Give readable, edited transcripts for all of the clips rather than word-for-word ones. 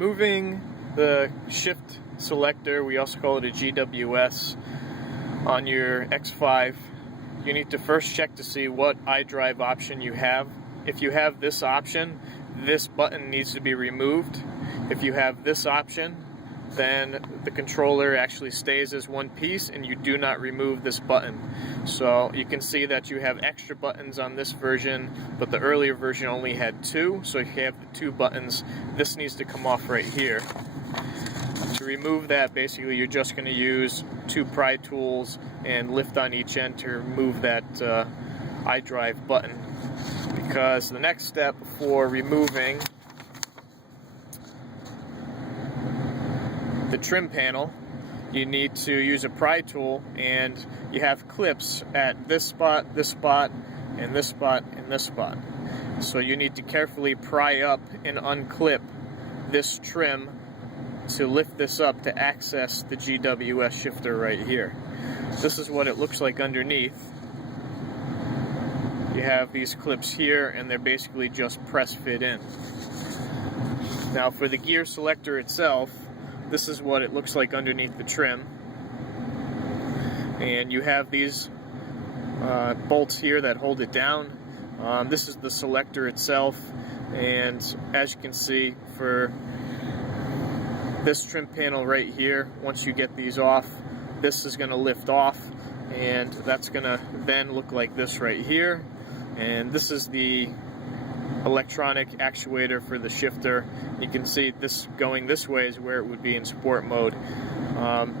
removing the shift selector, we also call it a GWS, on your X5, you need to first check to see what iDrive option you have. If you have this option, this button needs to be removed. If you have this option, then the controller actually stays as one piece and you do not remove this button. So you can see that you have extra buttons on this version, but the earlier version only had 2, so if you have the 2 buttons, this needs to come off right here. To remove that, basically you're just going to use 2 pry tools and lift on each end to remove that iDrive button. Because the next step for removing the trim panel, you need to use a pry tool, and you have clips at this spot, and this spot, and this spot. So you need to carefully pry up and unclip this trim to lift this up to access the GWS shifter right here. This is what it looks like underneath. You have these clips here, and they're basically just press fit in. Now for the gear selector itself, this is what it looks like underneath the trim. And you have these bolts here that hold it down. This is the selector itself, and as you can see, for this trim panel right here, once you get these off, this is going to lift off, and that's going to then look like this right here. And this is the electronic actuator for the shifter. You can see this going this way is where it would be in sport mode.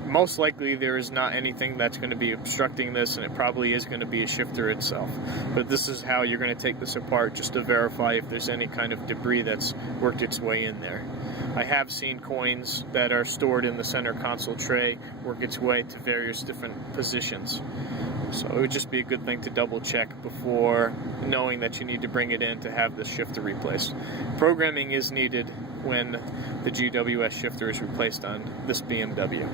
Most likely there is not anything that's going to be obstructing this, and it probably is going to be a shifter itself. But this is how you're going to take this apart, just to verify if there's any kind of debris that's worked its way in there. I have seen coins that are stored in the center console tray work its way to various different positions. So it would just be a good thing to double check before knowing that you need to bring it in to have this shifter replaced. Programming is needed when the GWS shifter is replaced on this BMW.